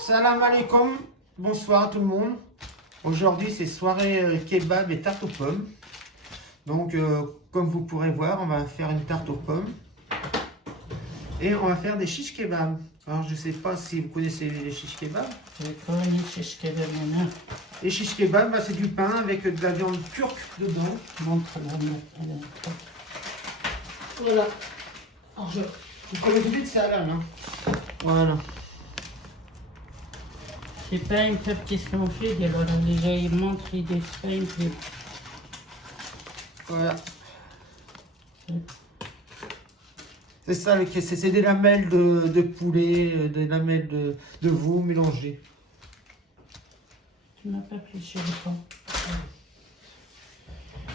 Salam alaikum, bonsoir à tout le monde. Aujourd'hui c'est soirée kebab et tarte aux pommes. Donc comme vous pourrez voir, on va faire une tarte aux pommes. Et on va faire des shish kebab. Alors je sais pas si vous connaissez les shish kebab. Les shish kebab, c'est du pain avec de la viande turque dedans. Voilà. Alors vous prenez tout de suite, c'est à la main. Voilà. C'est pas une table qui se fait, alors déjà il montre l'idée, c'est pas une table. Voilà. C'est ça, c'est des lamelles de poulet, des lamelles de veau mélangées. Tu m'as pas pris chez le pain.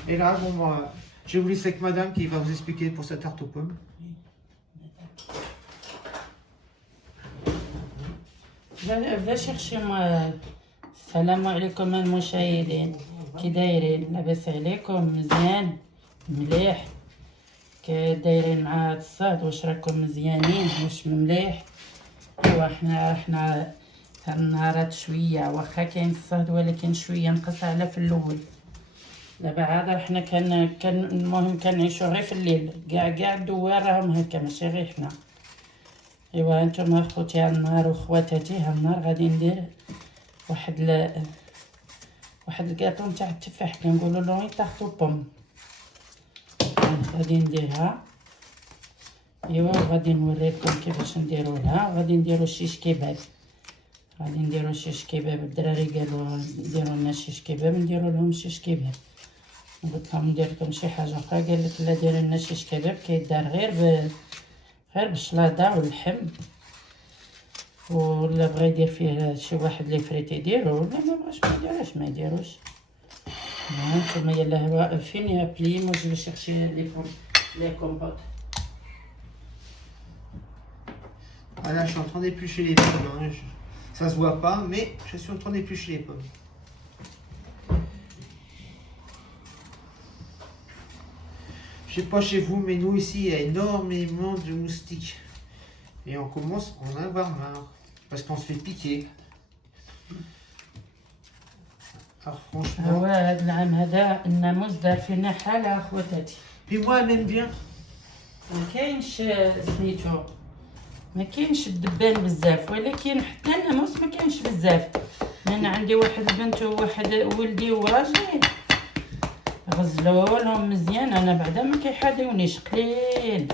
Et là, bon, moi, je vais vous laisser avec madame qui va vous expliquer pour cette tarte aux pommes. Va chercher moi. السلام عليكم المشاهدين، كي دايرين؟ لاباس عليكم؟ مزيان مليح؟ كي دايرين مع الصاد؟ واش راكم مزيانين؟ واش مليح؟ ايوا حنا النهارات شويه واخا كاين الصاد ولكن شويه نقص على في الاول. دابا عاد حنا كان المهم كنعيشو غير في الليل، كاع الدوار راهم هكا ماشي غير حنا. ايوا انتم اخوتي هالنهار وخواتاتي هالنهار غادي ندير واحد الكاطو نتاع التفاح كنقولوا له طاحتو بوم. غادي نديرها. ايوا غادي نوريكم كيفاش نديروها. غادي نديرو شيش كباب. غادي نديرو شيش كباب. الدراري قالوا نديرو لنا شيش كباب، نديرو لهم شيش كباب. قلت لهم ندير لكم شي حاجه اخرى، قال لك لا ديري لنا شيش كباب كيدار غير بالشلاضه واللحم، ولا بغى يدير فيه شي واحد لي فريت يديرو، ولا ما بغاش ما يديروش. هانتوما يلاه فين يا بلي مو جو شيرشي لي كومبوت. Voilà, je suis en train d'éplucher les pommes. Hein. Ça se voit pas, mais je suis en train d'éplucher les pommes. Je sais pas chez vous, mais nous ici, il y a énormément de moustiques. Et on commence à en avoir marre. Parce qu'on se fait piquer. Alors franchement... هو هاد العام هذا الناموس دار فينا حالة خواتاتي. Puis moi, elle aime bien. مكاينش سميتو، مكاينش الدبان بزاف، ولكن حتى الناموس مكاينش بزاف. انا عندي واحد البنت وواحد ولدي وراجلي غزلولهم مزيان، انا بعدا ما كيحاضيونيش قليل.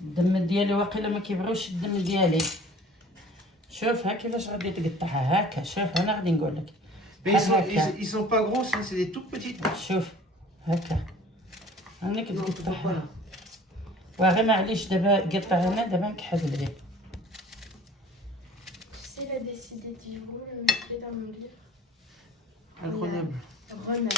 الدم ديالي واقيلا ما كيبغيوش الدم ديالي. شوف ها كيفاش غادي تقطعها هكا. شوف انا غادي نقول لك. Mais ils sont pas gros, c'est des toutes petites. شوف هكا انا كتقطعها. واغي معليش دابا قطع انا دابا نكحل ليه. Elle a décidé d'y vous, le métier dans mon livre. À Grenoble. Grenoble.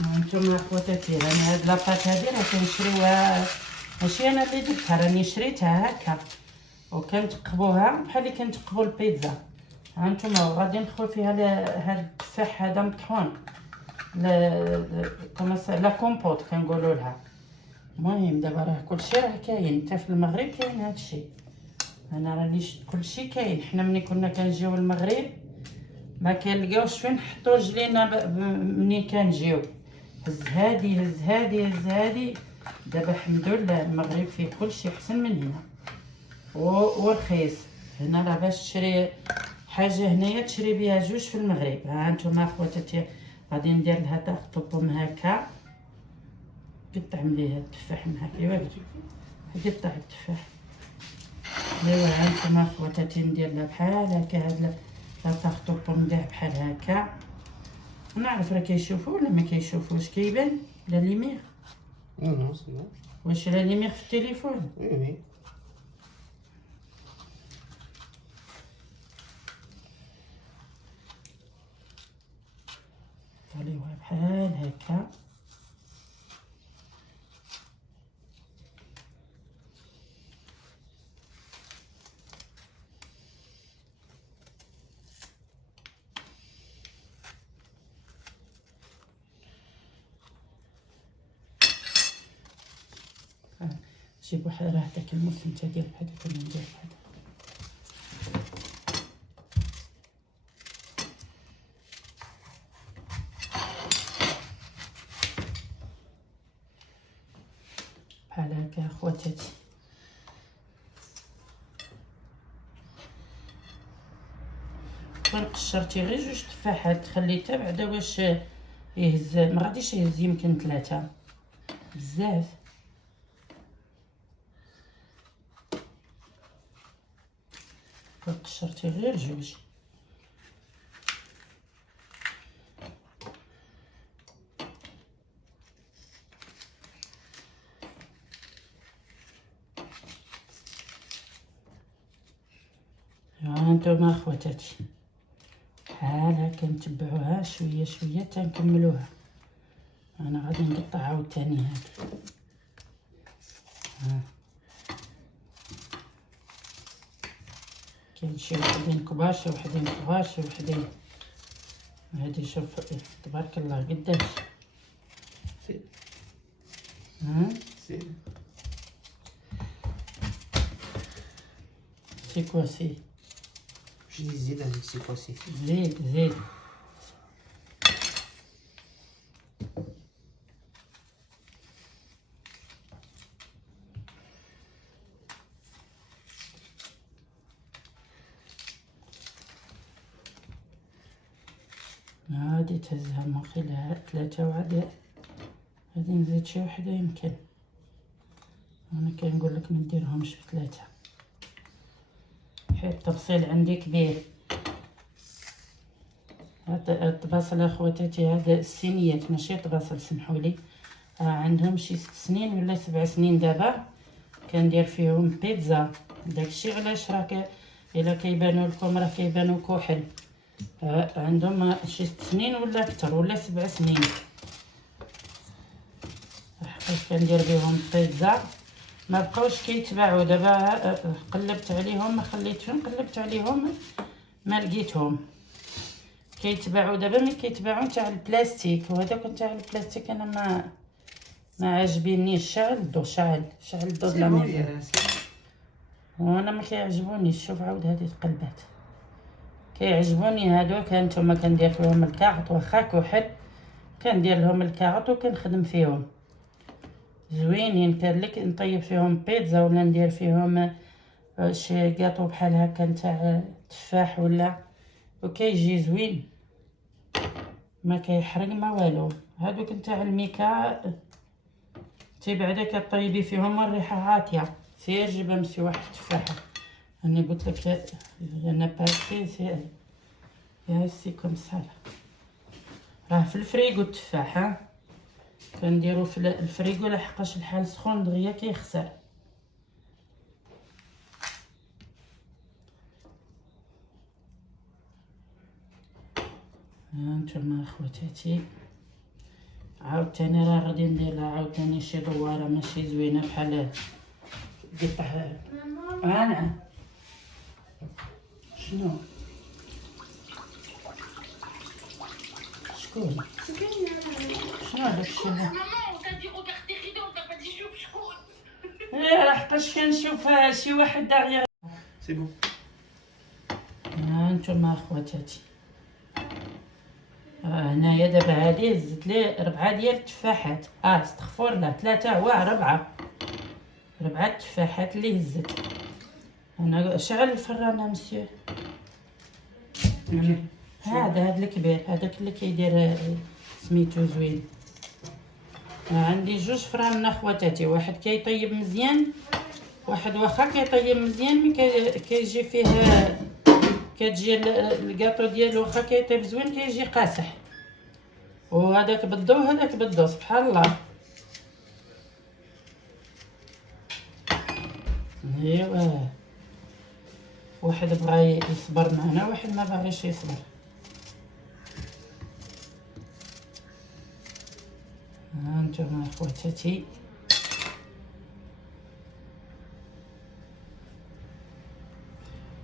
هانتوما خواتاتي انا هاد لاباط هادي راه كنشريوها، ماشي انا اللي درتها، راني شريتها هكا وكنتقبوها بحال اللي كنتقبو البيتزا. هانتوما غادي ندخل فيها هاد التفاح هذا مطحون، لا كومبوت كنقولوا لها. المهم دابا راه كلشي راه كاين، حتى في المغرب كاين هادشي. انا راني كلشي كاين. حنا ملي كنا كنجيو المغرب ما كنلقاوش فين نحطو رجلينا منين كنجيو. هز هادي. دابا الحمد لله المغرب فيه كلشي احسن من هنا ورخيص. هنا راه باش تشري حاجه هنايا تشري بها جوج في المغرب. ها نتوما خواتاتي غادي ندير لها طاقه بوم هكا. قطع مليها التفاح من هكا. ايوا قطع التفاح. ايوا ها نتوما خواتاتي ندير لها بحال هكا. هاد لا طاقه بوم كاع بحال هكا. نعرف راه كيشوفوا ولا ما كيشوفوش، كيبان لا ليمير. Non, c'est bon. واش لا ليمير في التليفون؟ Oui, oui. طالعوها بحال هكا. جيب واحد راه داك الموس نتا دير بحال هكا ندير بحال بحال هكا خواتاتي. كون قشرتي غير جوج تفاحات تخلي حتى بعدا واش يهز، ما غاديش يهز يمكن 3 بزاف. كون قشرتي غير جوج هانتوما خواتاتي بحال هكا نتبعوها شويه شويه حتى نكملوها. انا غادي نقطع عاوتاني هادي. كاين شي وحدين كبار شي وحدين صغار شي وحدين. هادي شوف تبارك الله قداش. سي كوا سي Je dis زيد هذيك سي كوا سي. زيد هادي تهزها مخي لها 3 وعاد غادي نزيد شي وحده يمكن. انا كنقول لك ما نديرهمش ب3 حيت التبصيل عندي كبير. هاد الطباصل اخواتاتي هذا الصينيات ماشي طباصل سمحولي، عندهم شي 6 سنين ولا 7 سنين دابا كندير فيهم بيتزا. داكشي علاش راه الا كيبانوا لكم راه كيبانوا كحل. عندهم شي 6 سنين ولا اكثر ولا 7 سنين. حقيقة كندير بهم بيتزا ما بقاوش كيتباعوا دابا. قلبت عليهم ما خليتهم، قلبت عليهم ما لقيتهم كيتباعوا دابا. ملي كيتباعوا تاع البلاستيك، وهذاك تاع البلاستيك انا ما عاجبينيش. شعل الضو د لا ميزان وانا ما كيعجبونيش. شوف عاود هذه القلبات كيعجبوني هادوك. هانتوما كندير فيهم الكاغط واخا كحل كندير لهم الكاغط وكنخدم فيهم زوينين. كان لك نطيب فيهم بيتزا ولا ندير فيهم شي كاطو بحال هكا نتاع تفاح ولا، وكيجي زوين ما كيحرق ما والو. هادوك نتاع الميكا تي بعدا كطيبي فيهم الريحه عاطيه. سير جيب امسي واحد تفاحه. انا قلت لك انا باسي سي كوم سا. راه في الفريغو التفاح كنديرو في الفريغو لحقاش الحال سخون دغيا كيخسر. هانتوما اخواتاتي عاوتاني راه غادي ندير لها عاوتاني شي دواره ماشي زوينه بحال قطع. انا شنو شكون شنو هذاك الشيء؟ لحقاش كنشوف شي واحد داغيا. سي بون. هانتوما اخواتاتي هنايا دابا هادي زدت لي 4 ديال التفاحات. استغفر الله 3 4 تفاحات اللي هزت. انا شعل الفران مسيو. هذا الكبير هذاك اللي كيدير سميتو زوين. عندي 2 فران اخواتاتي، واحد كيطيب مزيان واحد واخا كيطيب مزيان مي كيجي فيه كتجي الكاطو ديالو واخا كيطيب زوين كيجي قاصح. وهذاك بالضو وهذاك بالضو سبحان الله. ايوا واحد بغى يصبر معنا واحد ما باغيش يصبر. هانتوما اخواتاتي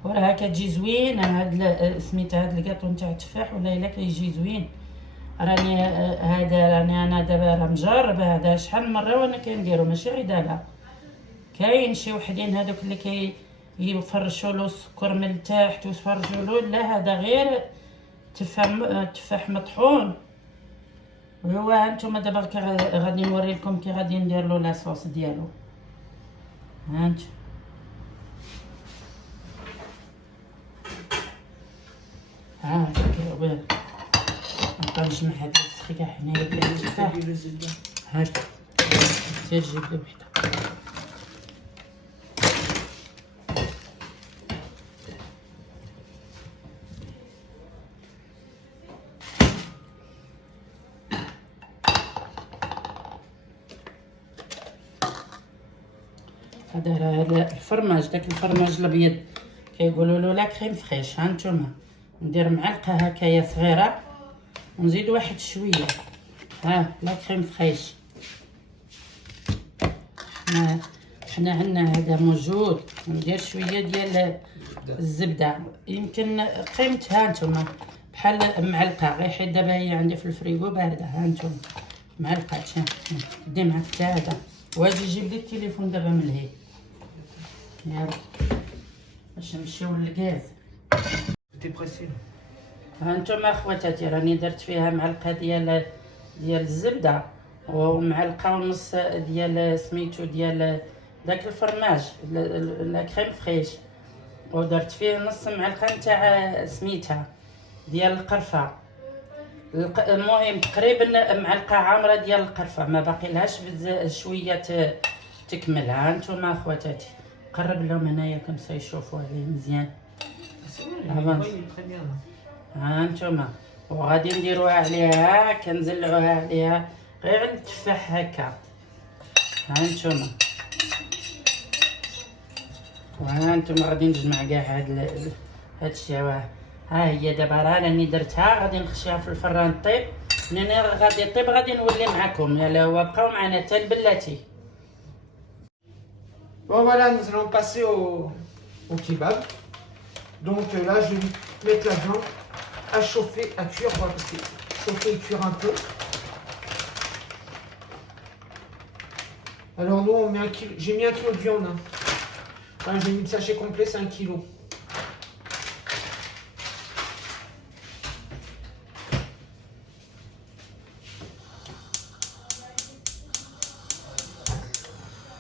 وراه كتجي زوينه هاد سميتها هاد الكاطو نتاع التفاح ولا الا كيجي زوين. راني انا دابا راه مجربه هذا شحال من مره وانا كنديرو ماشي غير دابا. كاين شي وحدين هذوك اللي يفرشوا له السكر من التحت ويفرجوا له، لا هذا غير تفاح مطحون. وهو هانتوما دابا غادي نوري لكم كي غادي ندير له لاصوص ديالو. هانت كيبان نبقى نجمع هاد السخيكه حنايا ديال التفاح. هاك سير جيب لي وحده. هذا الفرماج، داك الفرماج الابيض كيقولوا له لا كريم فريش. هانتوما ندير معلقه هكايا صغيره ونزيد واحد شويه. لا كريم فريش حنا عندنا هذا موجود. ندير شويه ديال الزبده، يمكن قيمتها هانتوما بحال معلقه، غير حيت دابا هي عندي في الفريغو بارده. هانتوما معلقه دي معاك حتى هذا. واجي جيب لي التليفون دابا من الهي يلا باش نمشيو للغاز. هانتوما اخواتاتي راني درت فيها معلقه ديال الزبده ومعلقه ونص ديال سميتو ديال داك الفرماج لا كريم فريش، ودرت فيه نص معلقه نتاع سميتها ديال القرفه. المهم تقريبا معلقه عامره ديال القرفه، ما باقي لهاش شويه تكمل. هانتوما اخواتاتي قرب لهم هنايا كمسا يشوفوا عليه مزيان. هانتوما وغادي نديروها عليها، كنزلعوها عليها غير على التفاح هكا. هانتوما وهانتوما غادي نجمع كاع هادشي. ها هي دابا راني درتها، غادي نخشيها في الفران طيب. منين غادي طيب غادي نولي معكم. يلا هو بقاو معنا حتى البلاتي. Bon voilà, nous allons passer au kebab. Donc là, je vais mettre la viande à chauffer, à cuire, on va passer chauffer et cuire un peu. Alors nous, on met 1 kilo, j'ai mis 1 kilo de viande. Enfin, j'ai mis le sachet complet, c'est 1 kilo.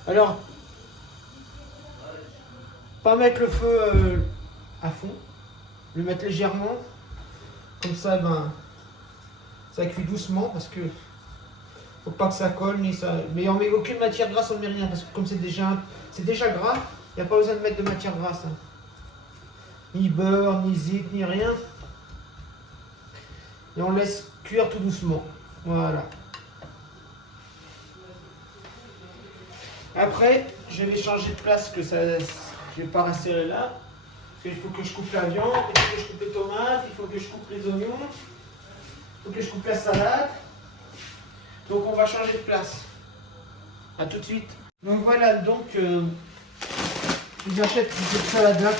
Alors, pas mettre le feu à fond, le mettre légèrement, comme ça, ça cuit doucement parce que faut pas que ça colle ni ça. Mais on met aucune matière grasse, on met rien parce que comme c'est déjà gras, il n'y a pas besoin de mettre de matière grasse, hein. Ni beurre, ni zit, ni rien. Et on laisse cuire tout doucement. Voilà. Après, je vais changer de place que ça. Je vais pas rester là. Parce qu'il faut que je coupe la viande, il faut que je coupe les tomates, il faut que je coupe les oignons, il faut que je coupe la salade. Donc on va changer de place. A tout de suite. Donc voilà, donc j'achète cette salade là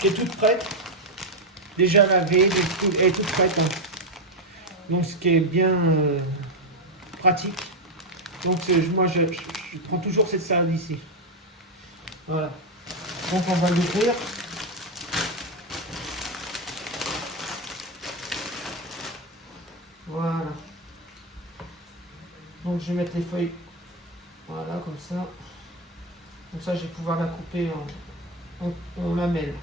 qui est toute prête. Déjà lavée, elle est toute prête. Hein. Donc ce qui est bien pratique. Donc moi je prends toujours cette salade ici. Voilà. Donc on va l'ouvrir. Voilà. Donc je vais mettre les feuilles. Voilà, comme ça. Comme ça je vais pouvoir la couper en lamelles.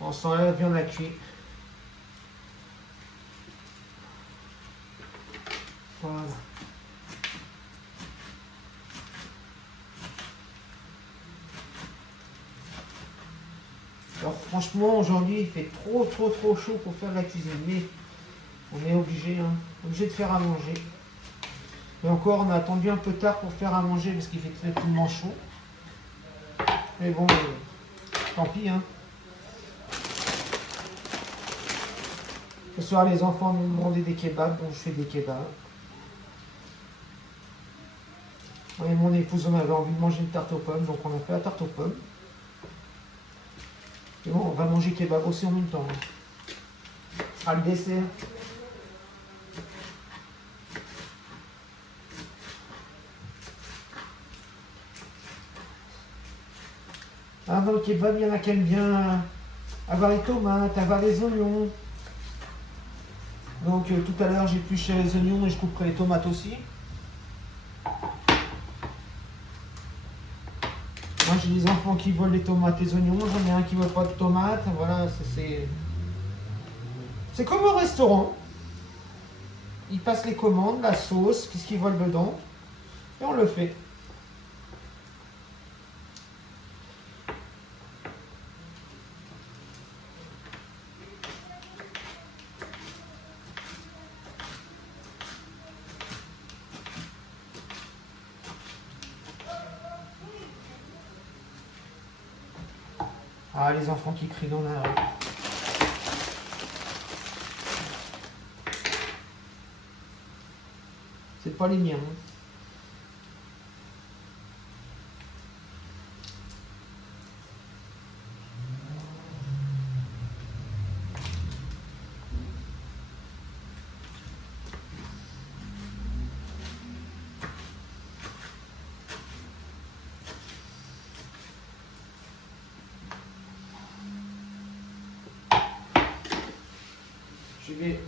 On s'enlève bien la cuit. Voilà. Alors franchement aujourd'hui il fait trop chaud pour faire la cuisine, mais on est obligé de faire à manger. Et encore on a attendu un peu tard pour faire à manger parce qu'il fait tellement chaud. Mais bon, tant pis hein. Ce soir les enfants m'ont demandé des kebabs, donc je fais des kebabs. Et mon épouse on avait envie de manger une tarte aux pommes, donc on a fait la tarte aux pommes. Et bon, on va manger kebab aussi en même temps. Ce sera le dessert. Alors dans le kebab, il y en a qui aiment bien avoir les tomates, avoir les oignons. Donc tout à l'heure, j'épluche les oignons et je couperai les tomates aussi. Moi, j'ai des enfants qui veulent les tomates et les oignons. J'en ai un qui ne veut pas de tomates. Voilà, c'est comme au restaurant. Ils passent les commandes, la sauce, qu'est-ce qu'ils veulent dedans. Et on le fait. Ah, les enfants qui crient dans la rue. C'est pas les miens. Hein. Je vais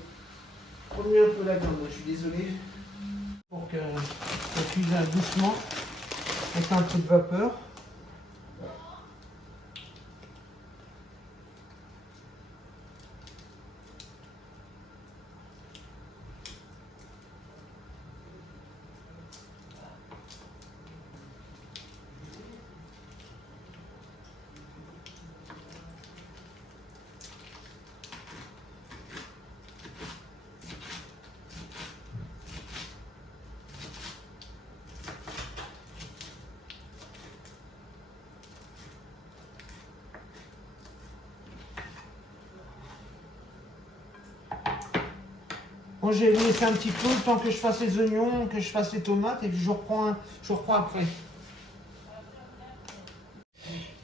remuer un peu la viande, je suis désolé. Pour que ça cuise doucement, avec un peu de vapeur. Bon, je vais vous laisser un petit peu le temps que je fasse les oignons, que je fasse les tomates et puis je reprends après.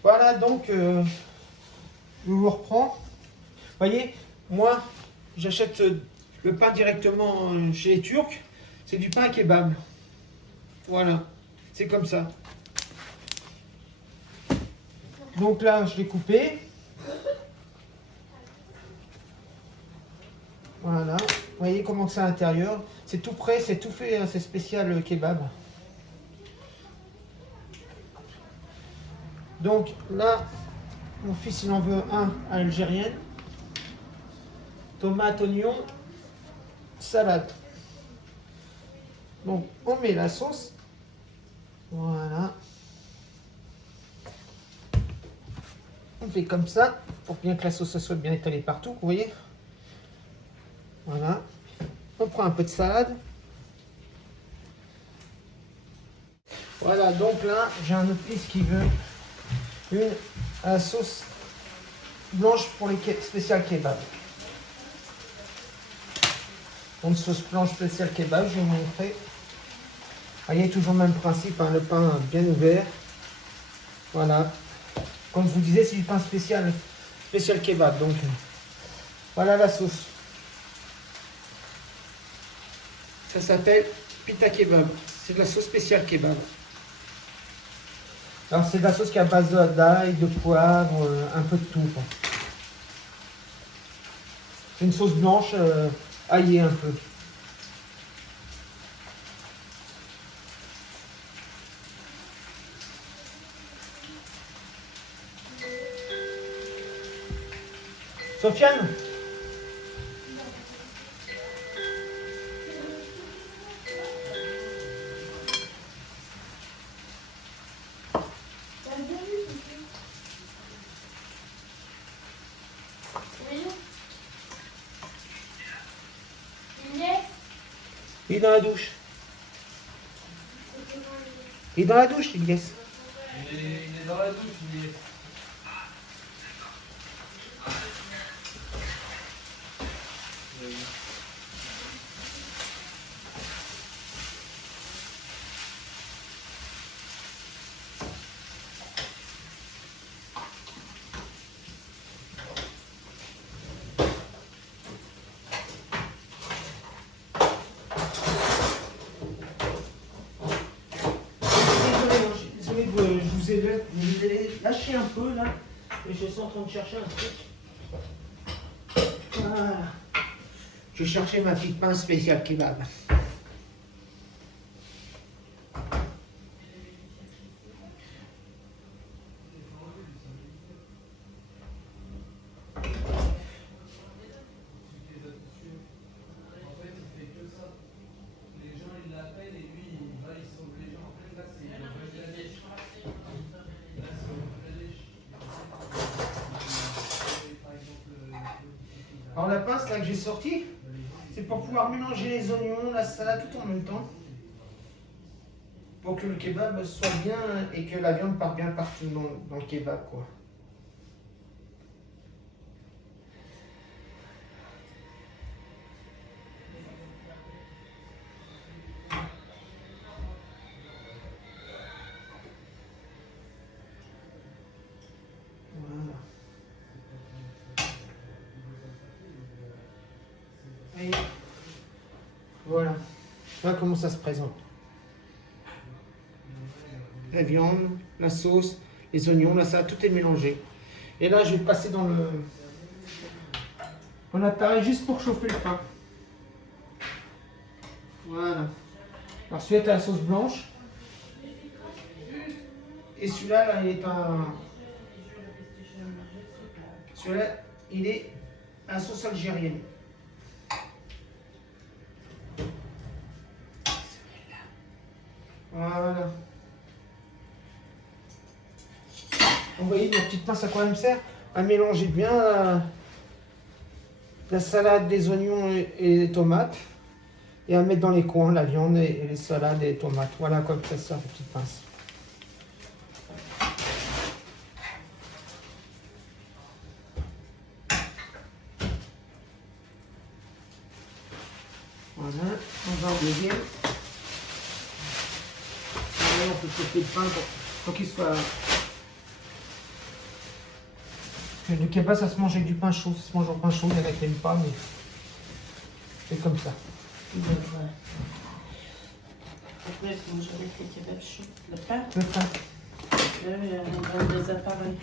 Voilà, donc je vous reprends. Vous voyez, moi j'achète le pain directement chez les Turcs. C'est du pain à kebab. Voilà, c'est comme ça. Donc là, je l'ai coupé. Voilà, vous voyez comment c'est à l'intérieur. C'est tout prêt, c'est tout fait, c'est spécial kebab. Donc là, mon fils il en veut un à l'algérienne. Tomate, oignon, salade. Donc on met la sauce. Voilà. On fait comme ça, pour bien que la sauce soit bien étalée partout, vous voyez. Voilà. On prend un peu de salade. Voilà, donc là, j'ai un autre fils qui veut une sauce blanche pour les spécial kebab. Une sauce blanche spéciale kebab, je vais vous montrer. Vous voyez, toujours le même principe, hein, le pain bien ouvert. Voilà. Comme je vous disais, c'est du pain spécial kebab. Donc, voilà la sauce. Ça s'appelle pita kebab. C'est de la sauce spéciale kebab. Alors, c'est de la sauce qui est à base d'ail, de poivre, un peu de tout. C'est une sauce blanche aillée un peu. Sofiane? Il est dans la douche. Il est dans la douche, Ilyes. Il est dans la douche, il est... Désolé, je vous vous allez lâcher un peu là. Et je suis en train de chercher un truc. Voilà. Je vais chercher ma petite pince spéciale kebab. Alors la pince là que j'ai sortie, c'est pour pouvoir mélanger les oignons, la salade tout en même temps. Pour que le kebab soit bien et que la viande parte bien partout dans le kebab quoi. Voilà. Et voilà. Voilà comment ça se présente. La viande, la sauce, les oignons, là ça tout est mélangé. Et là je vais passer dans l'appareil juste pour chauffer le pain. Voilà. Alors celui-là est à la sauce blanche. Et celui-là là, il est un. Celui-là il est à la sauce algérienne. Voilà. Vous voyez, ma petite pince à quoi elle me sert? À mélanger bien la salade, les oignons et les tomates. Et à mettre dans les coins la viande et les salades et les tomates. Voilà comme ça sert la petite pince. Voilà, on va enlever. On peut couper le pain pour qu'il soit. Le kebab ça se mange avec du pain chaud, ça se mange au pain chaud, il y en a qui n'aiment pas, mais c'est comme ça. Après, il faut manger avec les kebabs chauds. Le pain, Le pain. on a des appareils.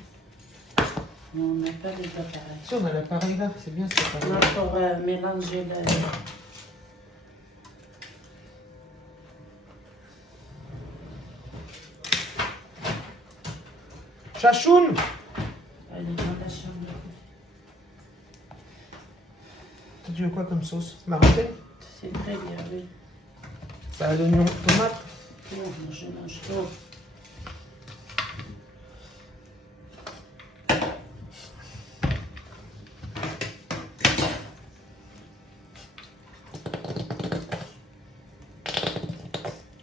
Mais on n'a pas des appareils. Si on a l'appareil là, c'est bien cet appareil. Non, pour mélanger la... Chachoun! Elle est dans la chambre. Tu veux quoi comme sauce? Marocaine? C'est très bien, oui. Salade d'oignon, tomate? Non, je mange trop.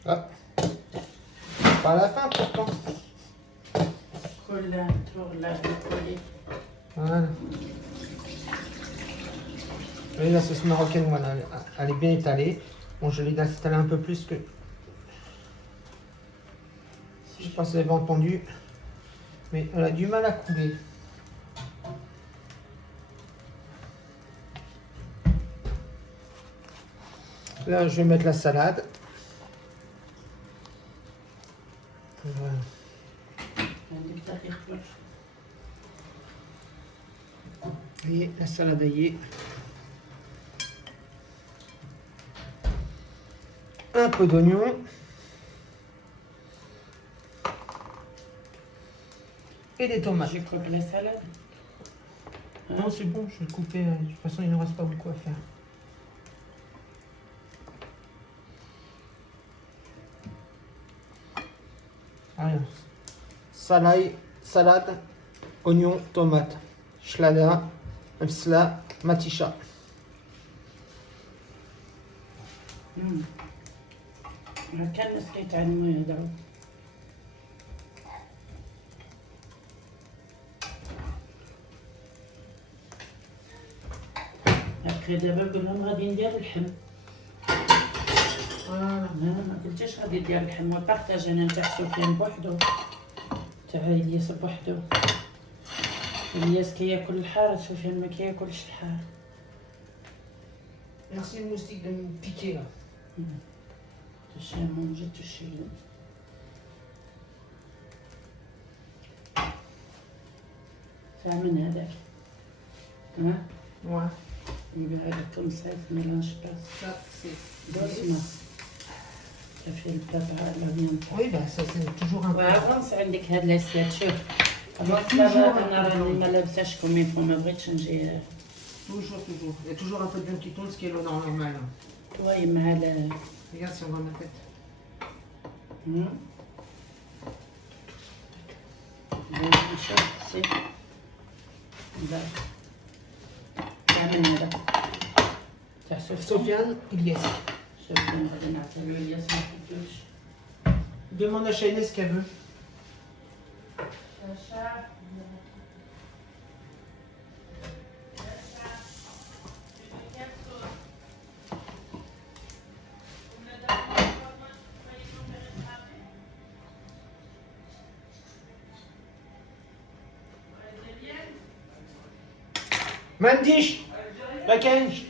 Ah. Pas à la fin pourtant. Colle trop là, coller. Voilà. Vous voyez, la sauce marocaine, voilà, elle est bien étalée. Bon, je l'ai installée un peu plus que. Je sais pas si vous avez entendu, mais elle a du mal à couler. Là, je vais mettre la salade. Voilà. Et la salade aillée. Un peu d'oignon. Et des tomates. J'ai coupé la salade. Non, c'est bon, je vais le couper. De toute façon, il ne reste pas beaucoup à faire. Alors, salade, oignon, tomate. Shlada, msla, matisha. كان مسكيت عن ما يدعو. Après دابا قلنا غادي ندير اللحم. انا ما قلتش غادي ندير اللحم وبارطاج انا نتاع سفيان بوحدو تاع الياس بوحدو. الياس كياكل الحار سفيان ما كياكلش الحار. Merci le moustique de me piquer là. Touché à manger, touché. تعمل هذاك ها Ouais. نقعد comme ça tu mélanges pas Ça, c'est doucement ça fait le plat la viande Oui, bah ça c'est toujours un peu. وافونس عندك هاد لاسيات شوف افونس toujours دابا un انا peu راني de ما لابساش كومي فو ما بغيتش نجي Toujours, toujours. Il y a toujours un peu de viande qui tourne, ce qui est le normal. طوي مع ال Regarde si on voit ma tête. نشوف سي تعمل هذا تاع Sofiane, Ilyes. سفيان غادي نعطيو الياس ما كيفوش Demande à Shaina ce qu'elle veut. Mandish, Bakenj.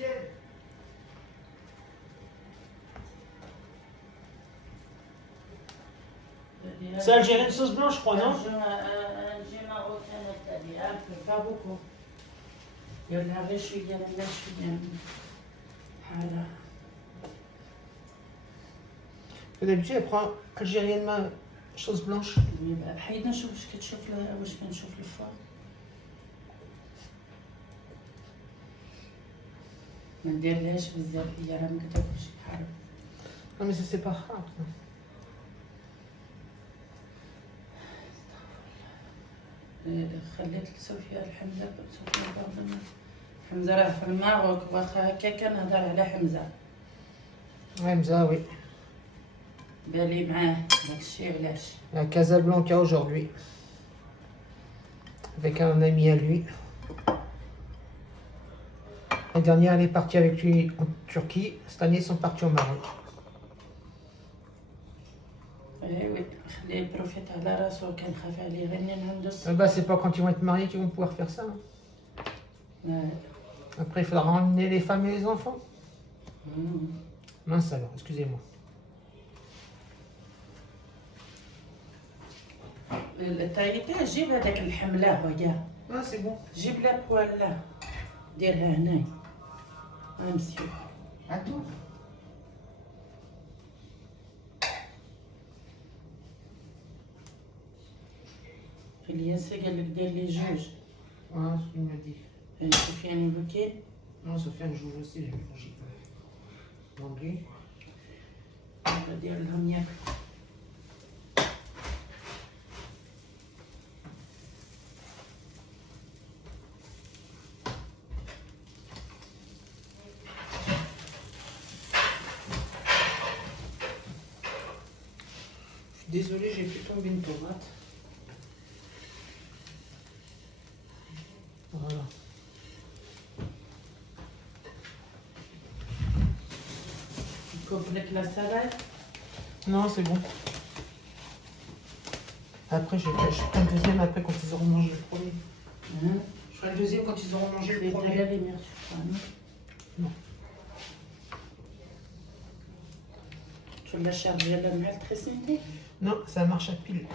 C'est algérien de sauce blanche, je crois, non? نجي ماروكان التالي با بوكو يقول لها غير شويه لا شويه بحال D'habitude, elle prend algérienne sauce blanche. بحيد نشوف واش كتشوف واش كنشوف الفوق ما نديرلهاش بزاف هي راه ما كتاكلش بحال Non, mais ça, c'est pas grave. خليت لسofia الحمزه سofia بابا حمزه راه في الماروك واخا هكا كنهضر على حمزه Ouais, ça, oui. بالي معاه داكشي علاش À Casablanca aujourd'hui. Avec un ami à lui. L'année dernière, elle est partie avec lui en Turquie. Cette année, ils sont partis au Maroc. ايوا خليه بروفيت على راسو كنخاف عليه غير نهندس Bah, c'est pas quand ils vont être mariés qu'ils vont pouvoir faire ça. Après, il faudra emmener les femmes et les enfants. Mince alors, excusez-moi. الطايبه جيب هذاك الحمله وياه Ah, c'est bon. جيب لا بوالا ديرها هنايا امسيو Attends. الياس قال لك دير لي جوج Ah, il m'a dit. سفيان بوكين Non, Sofiane joue aussi, j'ai vu quand j'étais en anglais. دير لهم ياكل Désolé, j'ai fait tomber une tomate. Voilà. كوبلك لا سالاد Non, c'est bon. Après, je ferai le deuxième après quand ils auront mangé le premier. Je ferai le deuxième quand ils auront mangé le premier. Non. Tu l'as chargé la main très simple. Non, ça marche à pile.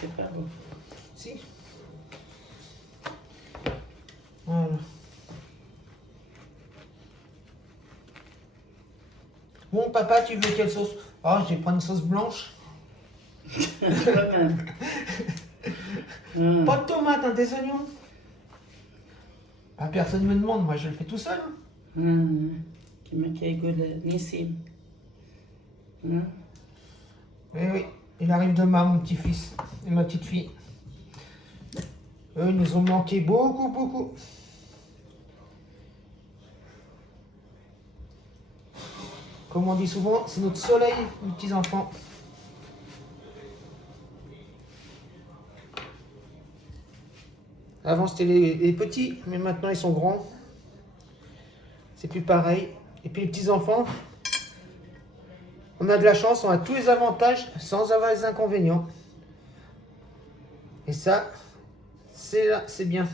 C'est pas bon. Si. Voilà. Bon, papa, tu veux quelle sauce? Oh, je vais prendre une sauce blanche. Pas de tomates, hein, des oignons. Ah, personne ne me demande, moi je le fais tout seul. كما كيقول نسيم Oui, oui, il arrive demain, mon petit-fils et ma petite-fille. Eux, ils nous ont manqué beaucoup, beaucoup. Comme on dit souvent, c'est notre soleil, mes petits-enfants. Avant, c'était les petits, mais maintenant, ils sont grands. C'est plus pareil. Et puis, les petits-enfants, on a de la chance, on a tous les avantages sans avoir les inconvénients. Et ça, c'est bien.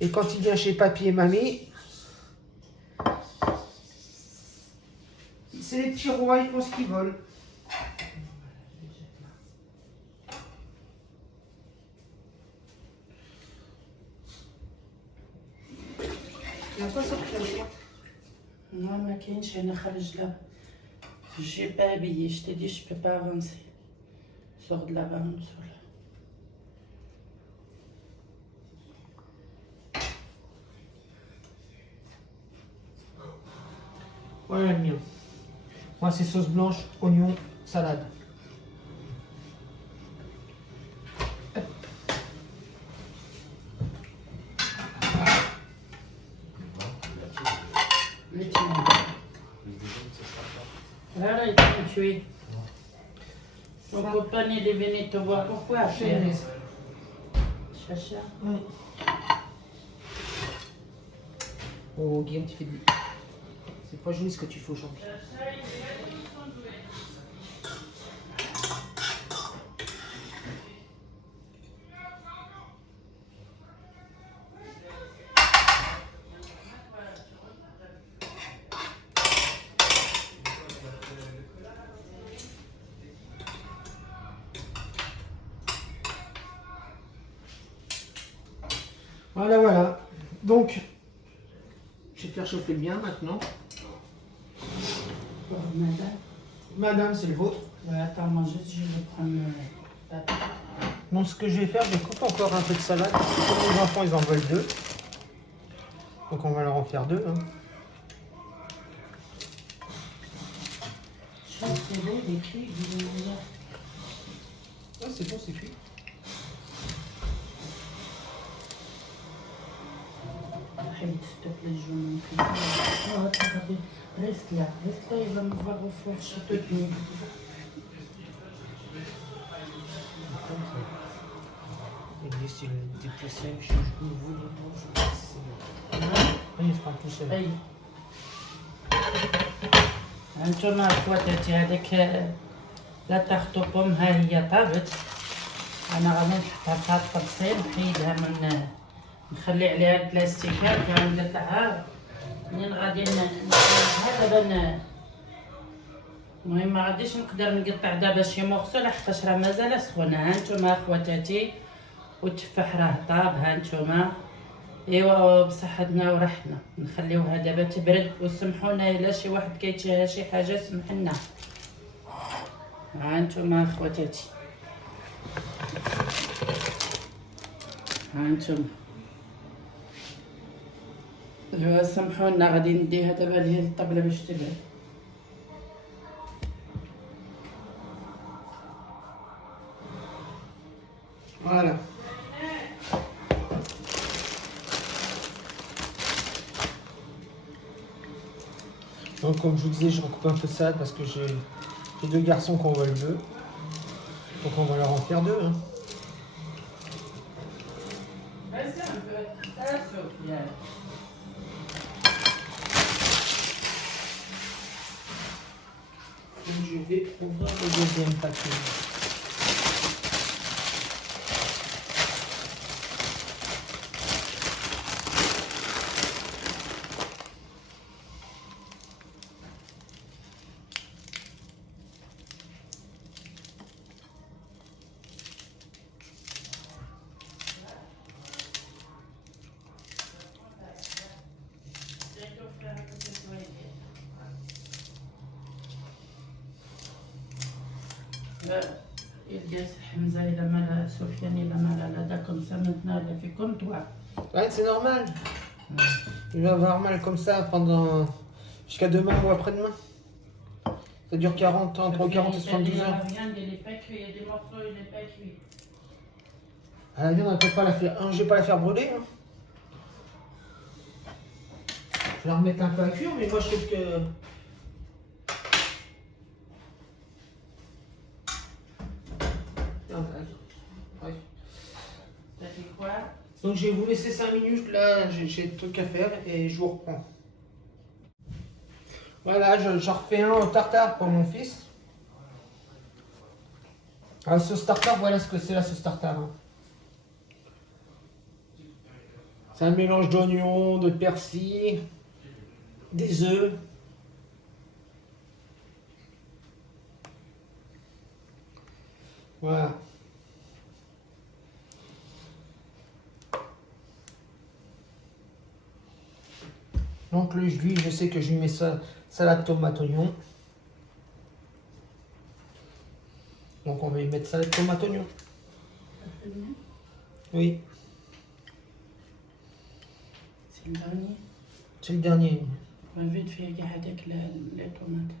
Et quand il vient chez papy et mamie, c'est les petits rois, ils font ce qu'ils veulent. Non, ma كاينش هنا خرج لا. J'ai pas habillé, je t'ai dit je peux pas avancer. Sors de là-bas en dessous là. Voilà le mien. Moi, c'est sauce blanche, oignon, salade. Le tien. Voilà, il est tué. Mon copain il est venu te voir. Pourquoi chérie? Chacha. Oh, Guillaume, tu fais du... C'est pas joli ce que tu fais aujourd'hui. Voilà, voilà. Donc, je vais faire chauffer bien maintenant. Pour madame. Madame, c'est le vôtre. Ouais, attends, moi juste je vais prendre le papier. Donc, ce que je vais faire, je vais couper encore un peu de salade. Parce que comme les enfants, ils en veulent deux. Donc, on va leur en faire deux. Hein. Je crois que c'est beau, les filles, vous allez voir. Ah, c'est bon, c'est cuit. Arrête, s'il te plaît, je veux mon fils. Oh, attends, reste là, il va me voir au fond, je te dis. Il laisse déplacer, je vous Oui, je parle tout seul. أي أنتم أخواتاتي هذيك لا تاخدوا بوم ها هي طابت. أنا غادي نحطها في هاد الطبسيل نحيدها من نخلي عليها البلاستيكات كاملة تاعها منين غادي نحيدها دابا. المهم ما غاديش نقدر نقطع دابا شي مغسول حيتاش راه مازال سخونه. ها نتوما اخواتاتي والتفاح راه طاب. ها نتوما ايوا بصحتنا وراحتنا. نخليوها دابا تبرد وسمحونا الا شي واحد كيتشاها شي حاجه سمح لنا. ها نتوما اخواتاتي ها نتوما ايوا سمحونا غادي نديها دابا لهاد الطبله باش تبرد. Voilà. Donc comme je vous disais, je recoupe un peu de salade parce que j'ai deux garçons qui en veulent deux. Donc on va leur en faire deux. Hein. Donc je vais ouvrir le deuxième paquet. Elias Hamza, il a mal à Sofiane, il a mal à Lada, comme ça maintenant il a fait comme toi. Ouais, c'est normal. Il va avoir mal comme ça pendant jusqu'à demain ou après-demain. Ça dure 40, entre 40 et 72 heures. La viande, il n'est pas cuit, il y a des morceaux, il n'est pas cuit. À la viande, on ne peut pas la faire. Je vais pas la faire brûler. Hein. Je vais la remettre un peu à cuire, mais moi je trouve que. Ouais. T'as fait quoi? Donc je vais vous laisser 5 minutes, là j'ai des trucs à faire et je vous reprends. Voilà, j'en refais un au tartare pour mon fils. La sauce tartare, voilà ce que c'est la sauce tartare. Hein. C'est un mélange d'oignons, de persil, des œufs. Voilà. Donc le jus, je sais que je lui mets ça, salade tomate oignon. Donc on va lui mettre salade tomate oignon. Oui, C'est le dernier. c'est le dernier. Vite fait avec les tomates.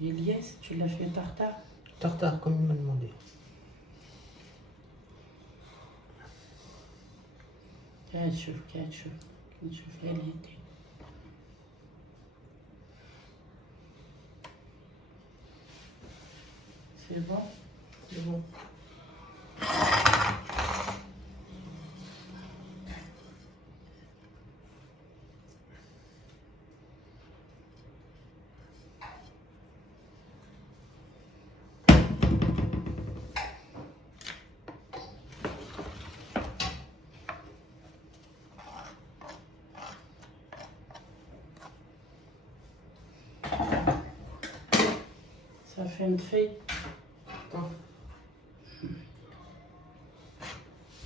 Elias, tu l'as fait tartare? Tartare, comme il m'a demandé. كاتشوف نشوف اليدين. C'est bon? C'est bon. Ça fait une fille. Attends.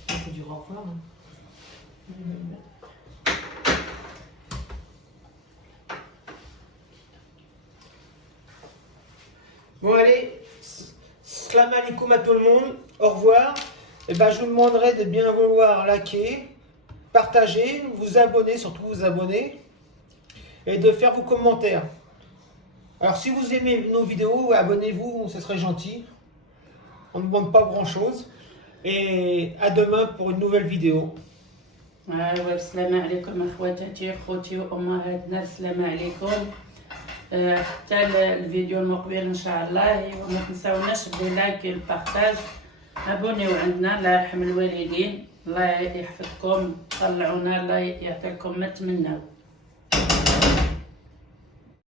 Ça fait du revoir. Hein. Bon allez, salam alaikum à tout le monde, au revoir. Et ben, je vous demanderai de bien vouloir liker, partager, vous abonner, surtout vous abonner, et de faire vos commentaires. Alors si vous aimez nos vidéos, abonnez-vous, ce serait gentil. On ne demande pas grand-chose. Et à demain pour une nouvelle vidéo. السلام عليكم اخواتاتي اخوتي وامهاتنا السلام عليكم. حتى الفيديو المقبل ان شاء الله وما تنساوناش باللايك والبارطاج. ابونيو عندنا الله يرحم الوالدين الله يحفظكم طلعونا الله يعطيكم ما تمناو.